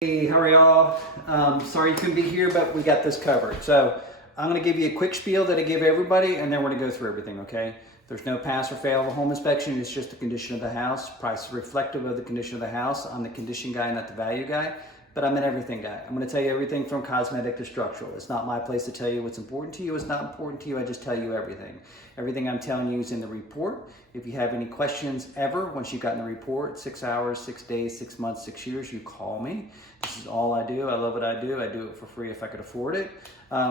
Hey, how are y'all? Sorry you couldn't be here, but we got this covered. So I'm going to give you a quick spiel that I give everybody, and then we're going to go through everything, okay? There's no pass or fail of a home inspection. It's just the condition of the house. Price is reflective of the condition of the house. I'm the condition guy, not the value guy, but I'm an everything guy. I'm going to tell you everything from cosmetic to structural. It's not my place to tell you what's important to you. It's not important to you. I just tell you everything. Everything I'm telling you is in the report. If you have any questions ever, once you've gotten the report, 6 hours, 6 days, 6 months, 6 years, you call me. This is all I do. I love what I do. I do it for free if I could afford it.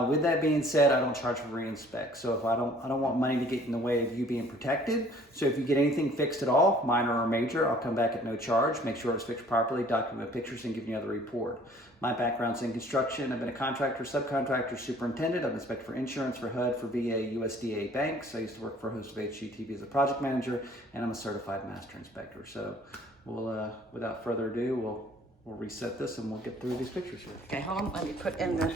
With that being said, I don't charge for re-inspect. So if I don't want money to get in the way of you being protected. So if you get anything fixed at all, minor or major, I'll come back at no charge, make sure it's fixed properly, document pictures, and give you another report. My background's in construction. I've been a contractor, subcontractor, superintendent. I've inspected for insurance, for HUD, for VA, USDA banks. I used to work for a host of HGTV as a project manager, and I'm a certified master inspector. So we'll, without further ado, we'll reset this and we'll get through these pictures here. Okay, hold on. Let me put in the.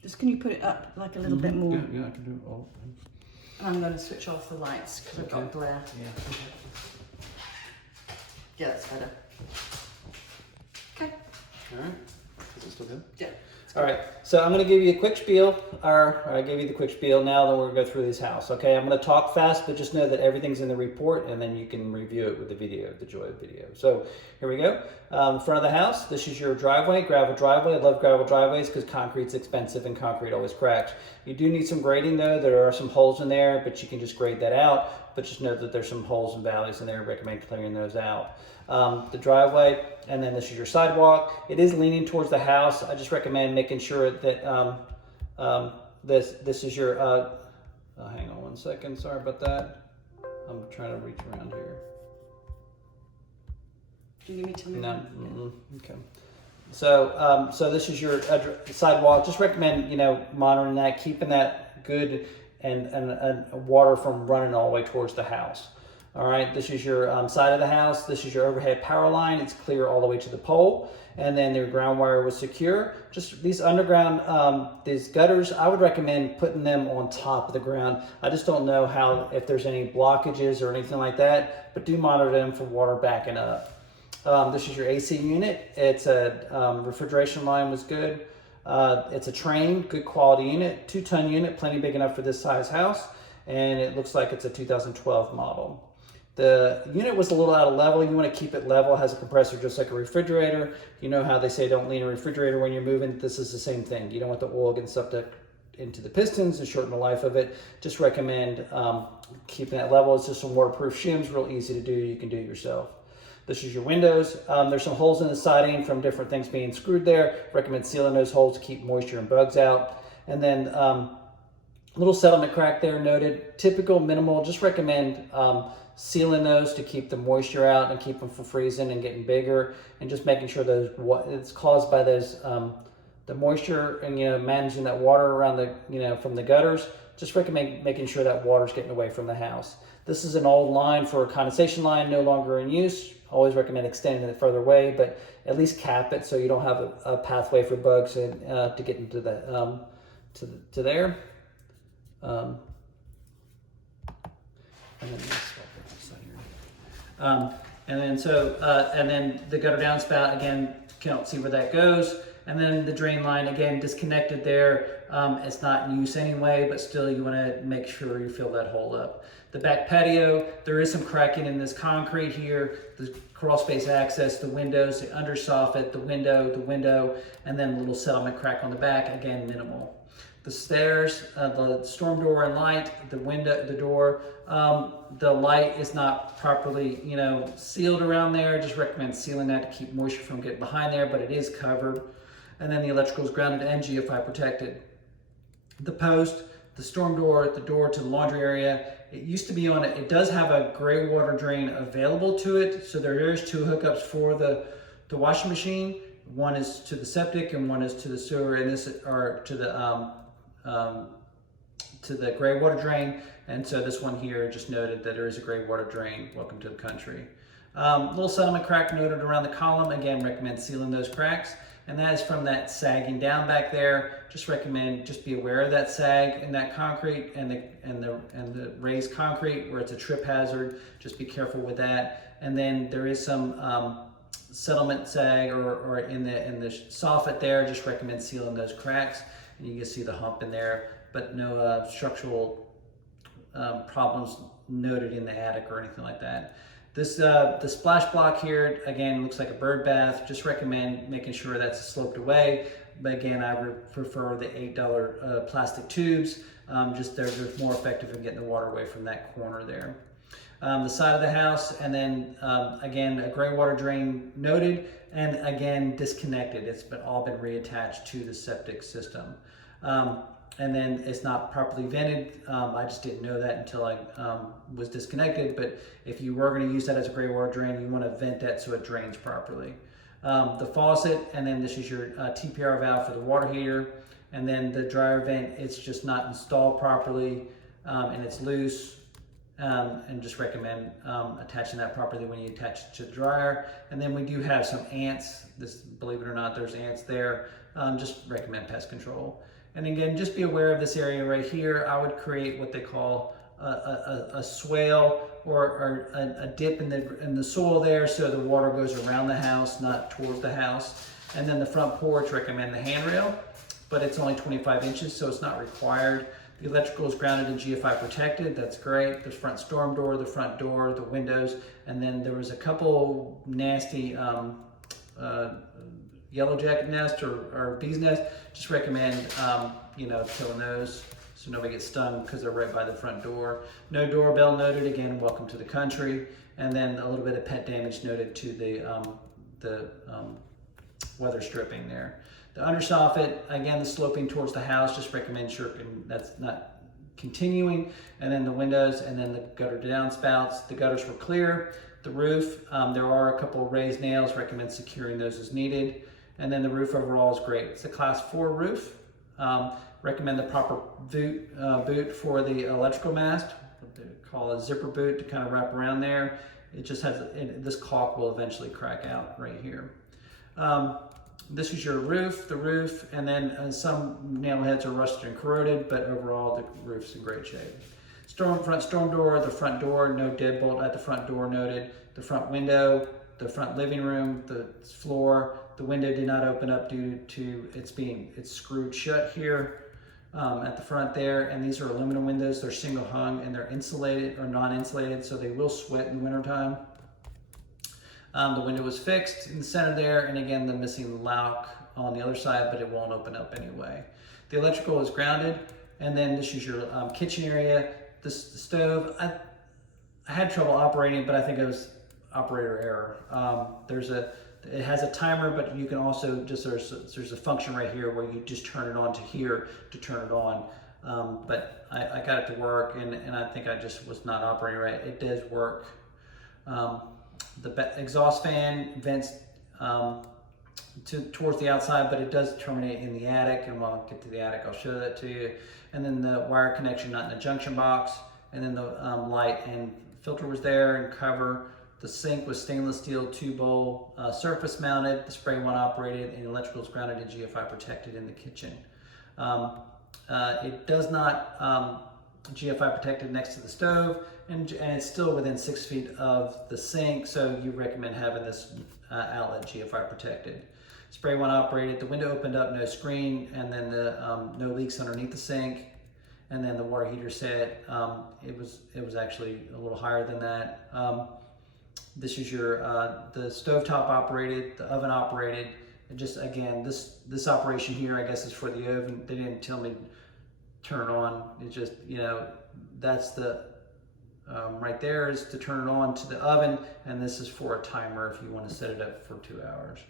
Just can you put it up like a little bit more? Yeah, I can do it all. And I'm going to switch off the lights because I've got glare. Yeah. Yeah, that's better. Okay. All right. Is it still good? Yeah. All right, so I'm going to give you a quick spiel, or I gave you the quick spiel. Now then we're going to go through this house, okay? I'm going to talk fast, but just know that everything's in the report, and then you can review it with the video, the joy of video. So here we go. Front of the house, this is your driveway, gravel driveway. I love gravel driveways because concrete's expensive and concrete always cracks. You do need some grading though. There are some holes in there, but you can just grade that out. But just know that there's some holes and valleys in there. I recommend clearing those out. The driveway, and then this is your sidewalk. It is leaning towards the house. I just recommend making sure that this is your, hang on one second, sorry about that. I'm trying to reach around here. Do you need me to move? No, okay. So, so this is your sidewalk. Just recommend, monitoring that, keeping that good and water from running all the way towards the house. All right, this is your side of the house. This is your overhead power line. It's clear all the way to the pole. And then your ground wire was secure. Just these underground, these gutters, I would recommend putting them on top of the ground. I just don't know if there's any blockages or anything like that, but do monitor them for water backing up. This is your AC unit. It's a refrigeration line was good. It's a train, good quality unit, 2-ton unit, plenty big enough for this size house. And it looks like it's a 2012 model. The unit was a little out of level. You want to keep it level. It has a compressor just like a refrigerator. You know how they say don't lean a refrigerator when you're moving? This is the same thing. You don't want the oil getting sucked up into the pistons and shorten the life of it. Just recommend keeping that level. It's just some waterproof shims, real easy to do. You can do it yourself. This is your windows. There's some holes in the siding from different things being screwed there. Recommend sealing those holes to keep moisture and bugs out. And then little settlement crack there noted. Typical, minimal. Just recommend sealing those to keep the moisture out and keep them from freezing and getting bigger, and just making sure those it's caused by those the moisture and managing that water around the from the gutters. Just recommend making sure that water's getting away from the house. This is an old line for a condensation line, no longer in use. Always recommend extending it further away, but at least cap it so you don't have a pathway for bugs and to get into the to there. And then and then the gutter downspout, again, can't see where that goes. And then the drain line, again, disconnected there. It's not in use anyway, but still you want to make sure you fill that hole up. The back patio, there is some cracking in this concrete here, the crawl space access, the windows, the undersoffit, the window, and then a little settlement crack on the back, again, minimal. The stairs, the storm door and light, the window, the door, the light is not properly, sealed around there. Just recommend sealing that to keep moisture from getting behind there, but it is covered. And then the electrical is grounded and GFI protected. The post, the storm door, the door to the laundry area, it used to be on it. It does have a gray water drain available to it. So there is 2 hookups for the washing machine. One is to the septic and one is to the sewer, and this are to the gray water drain. And so this one here just noted that there is a gray water drain. Welcome to the country. Little settlement crack noted around the column. Again, recommend sealing those cracks. And that is from that sagging down back there. Just recommend just be aware of that sag in that concrete and the raised concrete where it's a trip hazard. Just be careful with that. And then there is some settlement sag or in the soffit there. Just recommend sealing those cracks. And you can see the hump in there, but no structural problems noted in the attic or anything like that. This the splash block here, again, looks like a bird bath. Just recommend making sure that's sloped away. But again, I would prefer the $8 plastic tubes. Just they're more effective in getting the water away from that corner there. The side of the house, and then again, a gray water drain noted, and again, disconnected. It's all been reattached to the septic system. And then it's not properly vented. I just didn't know that until I was disconnected, but if you were gonna use that as a gray water drain, you wanna vent that so it drains properly. The faucet, and then this is your TPR valve for the water heater, and then the dryer vent, it's just not installed properly, and it's loose, and just recommend attaching that properly when you attach it to the dryer. And then we do have some ants. Believe it or not, there's ants there. Just recommend pest control. And again, just be aware of this area right here. I would create what they call a swale or a dip in the soil there so the water goes around the house, not towards the house. And then the front porch, recommend the handrail, but it's only 25 inches, so it's not required. The electrical is grounded and GFI protected. That's great. The front storm door, the front door, the windows, and then there was a couple nasty yellow jacket nest or bee's nest. Just recommend killing those so nobody gets stung because they're right by the front door. No doorbell noted. Again, welcome to the country. And then a little bit of pet damage noted to the weather stripping there. The undersoffit, again, the sloping towards the house. Just recommend sure that's not continuing. And then the windows, and then the gutter downspouts. The gutters were clear. The roof, there are a couple of raised nails. Recommend securing those as needed. And then the roof overall is great. It's a class 4 roof. Recommend the proper boot for the electrical mast, what they call a zipper boot to kind of wrap around there. It just has, this caulk will eventually crack out right here. This is your roof, and then some nail heads are rusted and corroded, but overall the roof's in great shape. Front storm door, the front door, no deadbolt at the front door noted. The front window, the front living room, the floor, the window did not open up due to it's screwed shut here at the front there. And these are aluminum windows. They're single hung and they're insulated or non-insulated, so they will sweat in the wintertime. The window was fixed in the center there, and again, the missing lock on the other side, but it won't open up anyway. The electrical is grounded, and then this is your kitchen area. The stove, I had trouble operating, but I think it was operator error. It has a timer, but you can also there's a function right here where you just turn it on to here to turn it on. But I got it to work, and I think I just was not operating right. It does work. The exhaust fan vents towards the outside, but it does terminate in the attic, and when I'll get to the attic, I'll show that to you. And then the wire connection not in the junction box, and then the light and filter was there and cover. The sink was stainless steel 2-bowl surface mounted. The spray one operated, and the electrical is grounded and GFI protected in the kitchen. It does not GFI protected next to the stove, and it's still within 6 feet of the sink, so you recommend having this outlet GFI protected. Spray one operated, the window opened up, no screen, and then the no leaks underneath the sink, and then the water heater set. It was actually a little higher than that. This is your the stovetop operated, the oven operated. And just again, this operation here, I guess, is for the oven. They didn't tell me turn it on. It just, that's the right there is to turn it on to the oven, and this is for a timer if you want to set it up for 2 hours.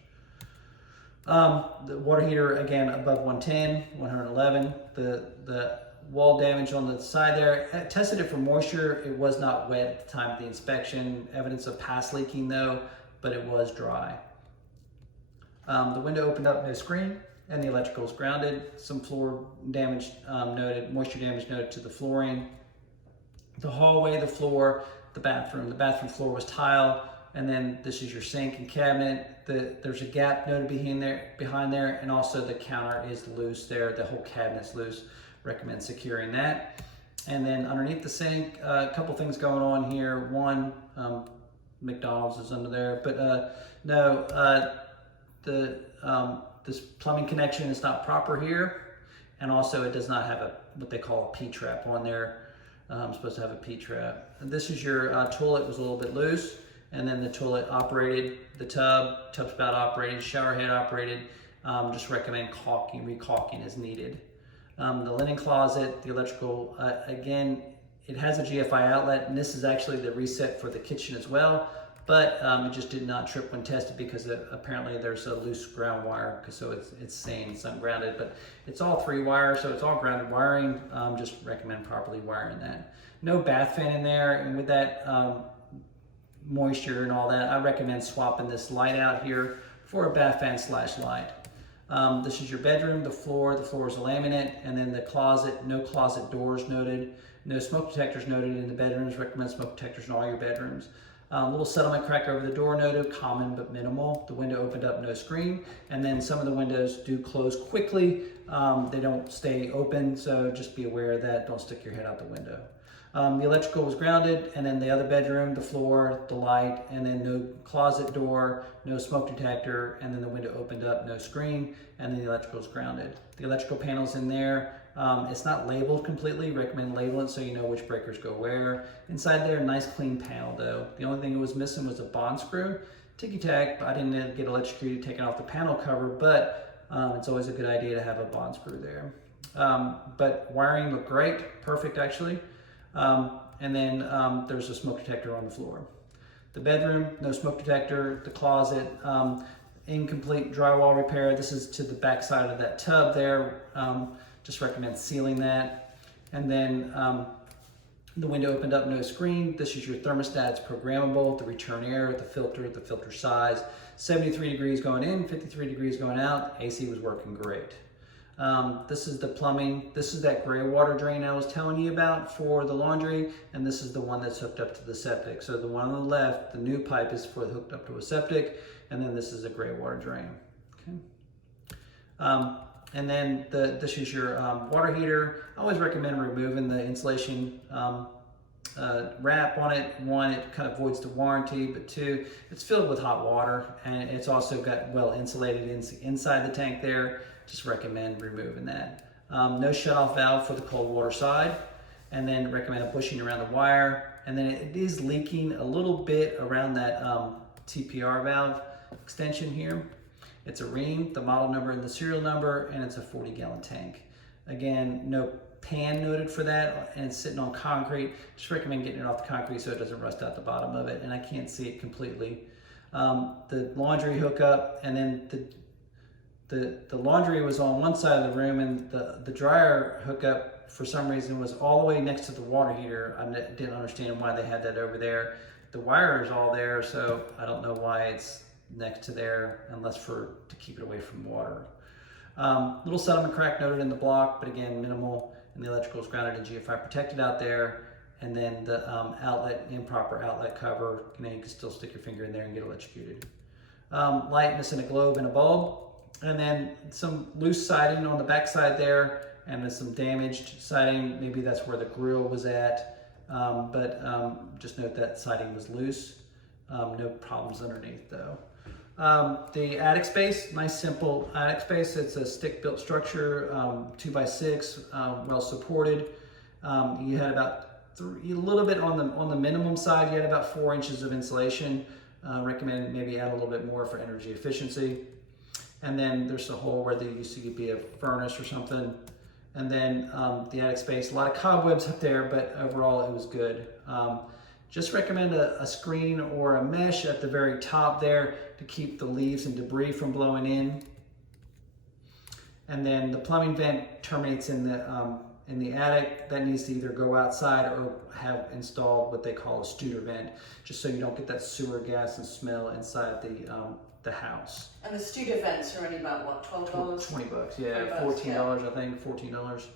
The water heater, again, above 110, 111. The wall damage on the side there, I tested it for moisture. It was not wet at the time of the inspection. Evidence of past leaking though, but it was dry. The window opened up, no screen, and the electrical is grounded. Some floor damage noted, moisture damage noted to the flooring. The hallway, the floor, the bathroom. The bathroom floor was tile. and then this is your sink and cabinet. There's a gap noted behind there, and also the counter is loose there. The whole cabinet's loose. Recommend securing that. And then underneath the sink, a couple things going on here. One, McDonald's is under there, but this plumbing connection is not proper here, and also it does not have what they call a P-trap on there. I'm supposed to have a P-trap. And this is your toilet was a little bit loose, and then the toilet operated, the tub spout operated, shower head operated. Just recommend recalking as needed. The linen closet, the electrical, again, it has a GFI outlet, and this is actually the reset for the kitchen as well, but it just did not trip when tested because apparently there's a loose ground wire, so it's saying it's ungrounded, but it's all 3 wires, so it's all grounded wiring. Just recommend properly wiring that. No bath fan in there, and with that moisture and all that, I recommend swapping this light out here for a bath fan / light. This is your bedroom, the floor is a laminate, and then the closet, no closet doors noted, no smoke detectors noted in the bedrooms. Recommend smoke detectors in all your bedrooms. Little settlement crack over the door noted, common but minimal. The window opened up, no screen, and then some of the windows do close quickly. They don't stay open, so just be aware of that. Don't stick your head out the window. The electrical was grounded, and then the other bedroom, the floor, the light, and then no closet door, no smoke detector, and then the window opened up, no screen, and then the electrical is grounded. The electrical panel's in there. It's not labeled completely. Recommend labeling it so you know which breakers go where. Inside there, nice clean panel though. The only thing that was missing was a bond screw. Ticky-tack, I didn't get electrocuted taking off the panel cover, but it's always a good idea to have a bond screw there. But wiring looked great, perfect actually. And then there's a smoke detector on the floor. The bedroom, no smoke detector. The closet, incomplete drywall repair. This is to the back side of that tub there. Just recommend sealing that. And then the window opened up, no screen. This is your thermostat. It's programmable. The return air, the filter size. 73 degrees going in, 53 degrees going out. AC was working great. This is the plumbing. This is that gray water drain I was telling you about for the laundry, and this is the one that's hooked up to the septic. So the one on the left, the new pipe is hooked up to a septic, and then this is a gray water drain. Okay. And then this is your water heater. I always recommend removing the insulation wrap on it. One, it kind of voids the warranty, but two, it's filled with hot water, and it's also got well insulated inside the tank there. Just recommend removing that. No shutoff valve for the cold water side, and then recommend a bushing around the wire. And then it is leaking a little bit around that TPR valve extension here. It's a ream, the model number and the serial number, and it's a 40-gallon tank. Again, no pan noted for that, and it's sitting on concrete. Just recommend getting it off the concrete so it doesn't rust out the bottom of it, and I can't see it completely. The laundry hookup, and then the laundry was on one side of the room, and the dryer hookup for some reason was all the way next to the water heater. I didn't understand why they had that over there. The wire is all there, so I don't know why it's next to there, unless to keep it away from water. Little settlement crack noted in the block, but again, minimal, and the electrical is grounded and GFI protected out there. And then the improper outlet cover, you can still stick your finger in there and get electrocuted. Light missing a globe and a bulb. And then some loose siding on the back side there, and then some damaged siding. Maybe that's where the grill was at, but just note that siding was loose. No problems underneath though. The attic space, nice simple attic space. It's a stick-built structure, 2x6, well supported. You had about a little bit on the minimum side. You had about 4 inches of insulation. Recommend maybe add a little bit more for energy efficiency. And then there's a hole where there used to be a furnace or something. And then the attic space, a lot of cobwebs up there, but overall it was good. Just recommend a screen or a mesh at the very top there to keep the leaves and debris from blowing in. And then the plumbing vent terminates in the attic. That needs to either go outside or have installed what they call a Studer vent, just so you don't get that sewer gas and smell inside the house. And the Studer vents are only about what, $12? $20, yeah, $14 I think, $14.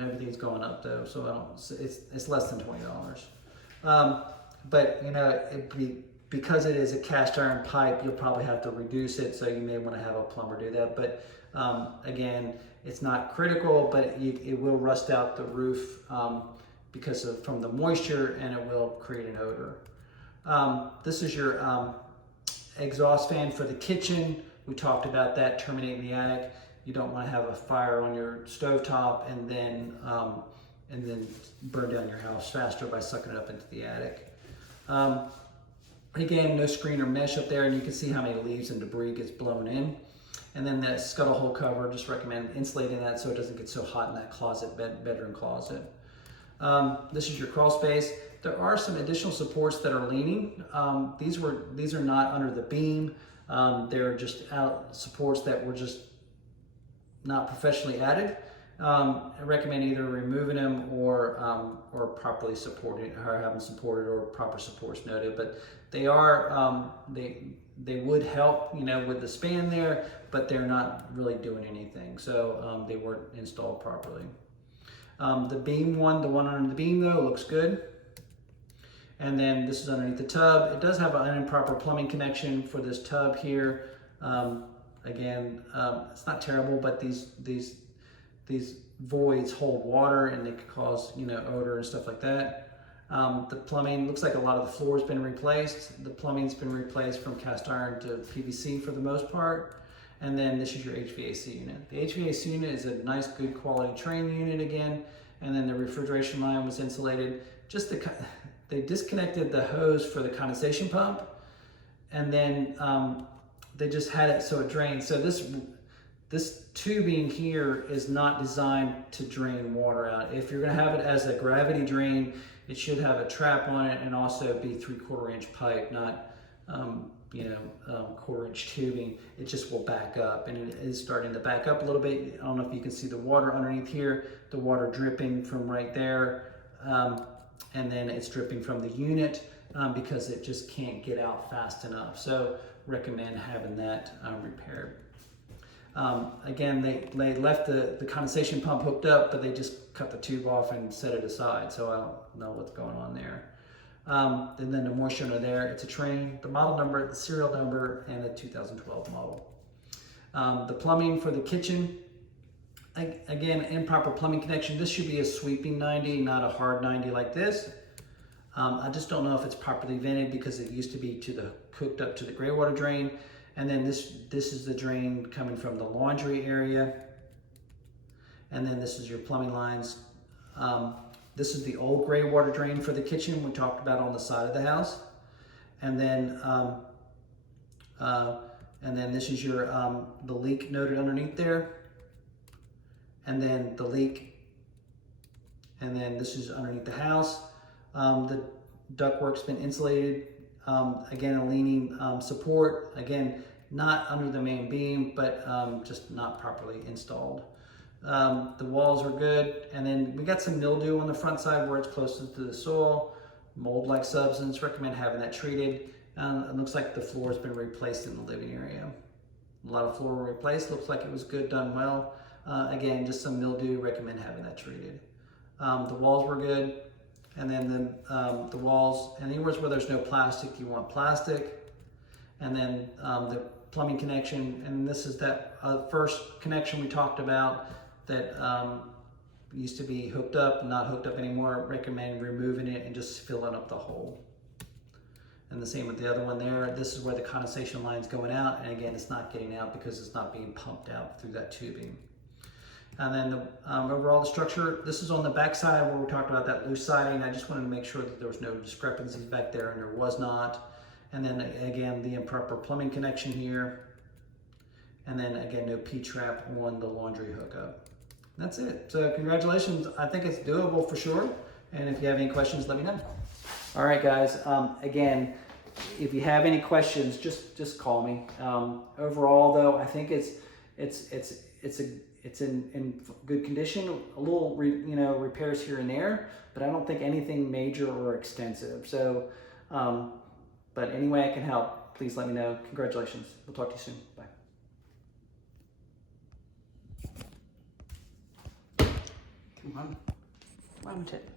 Everything's going up though, so it's less than $20. But it'd be because it is a cast iron pipe, you'll probably have to reduce it, so you may want to have a plumber do that. But again, it's not critical, but it will rust out the roof from the moisture, and it will create an odor. This is your exhaust fan for the kitchen. We talked about that, terminating the attic. You don't want to have a fire on your stovetop and then burn down your house faster by sucking it up into the attic. Again, no screen or mesh up there, and you can see how many leaves and debris gets blown in. And then that scuttle hole cover, just recommend insulating that so it doesn't get so hot in that closet, bedroom closet. This is your crawl space. There are some additional supports that are leaning. These are not under the beam. They're just out supports that were just not professionally added. I recommend either removing them or properly supporting, or having them supported, or proper supports noted. But they are they would help, with the span there, but they're not really doing anything. So they weren't installed properly. The one under the beam though looks good. And then this is underneath the tub. It does have an improper plumbing connection for this tub here. Again, it's not terrible, but these voids hold water, and they could cause odor and stuff like that. The plumbing looks like a lot of the floor has been replaced. The plumbing's been replaced from cast iron to PVC for the most part. And then this is your HVAC unit. The HVAC unit is a nice, good quality Trane unit again. And then the refrigeration line was insulated. They disconnected the hose for the condensation pump, and then they just had it so it drained. So this tubing here is not designed to drain water out. If you're going to have it as a gravity drain, it should have a trap on it and also be 3/4 inch pipe, not 1/4 inch tubing. It just will back up, and it is starting to back up a little bit. I don't know if you can see the water underneath here, the water dripping from right there. And then it's dripping from the unit because it just can't get out fast enough. So recommend having that repaired. Again, they left the condensation pump hooked up, but they just cut the tube off and set it aside. So I don't know what's going on there. And then the moisture under there, it's a Trane, the model number, the serial number, and the 2012 model. The plumbing for the kitchen, again, improper plumbing connection. This should be a sweeping 90, not a hard 90 like this. I just don't know if it's properly vented because it used to be hooked up to the gray water drain. And then this is the drain coming from the laundry area. And then this is your plumbing lines. This is the old gray water drain for the kitchen we talked about on the side of the house. And then this is your the leak noted underneath there. And then the leak, and then this is underneath the house. The ductwork's been insulated. Again, a leaning support. Again, not under the main beam, but just not properly installed. The walls are good. And then we got some mildew on the front side where it's closest to the soil. Mold-like substance, recommend having that treated. It looks like the floor has been replaced in the living area. A lot of floor replaced, looks like it was good, done well. Again, just some mildew, recommend having that treated. The walls were good. And then the walls, anywhere where there's no plastic, you want plastic. And then the plumbing connection, and this is that first connection we talked about that used to be hooked up, not hooked up anymore. Recommend removing it and just filling up the hole. And the same with the other one there. This is where the condensation line's going out, and again, it's not getting out because it's not being pumped out through that tubing. And then overall the structure, this is on the back side where we talked about that loose siding. I just wanted to make sure that there was no discrepancies back there, and there was not. And then again, the improper plumbing connection here. And then again, no P-trap on the laundry hookup. That's it. So congratulations. I think it's doable for sure. And if you have any questions, let me know. All right, guys. Again, if you have any questions, just call me. Overall, though, I think it's in good condition. A little repairs here and there, but I don't think anything major or extensive. So, but any way I can help, please let me know. Congratulations. We'll talk to you soon. Bye. Come on. Won't it?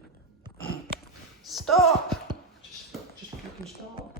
Stop! Just freaking stop.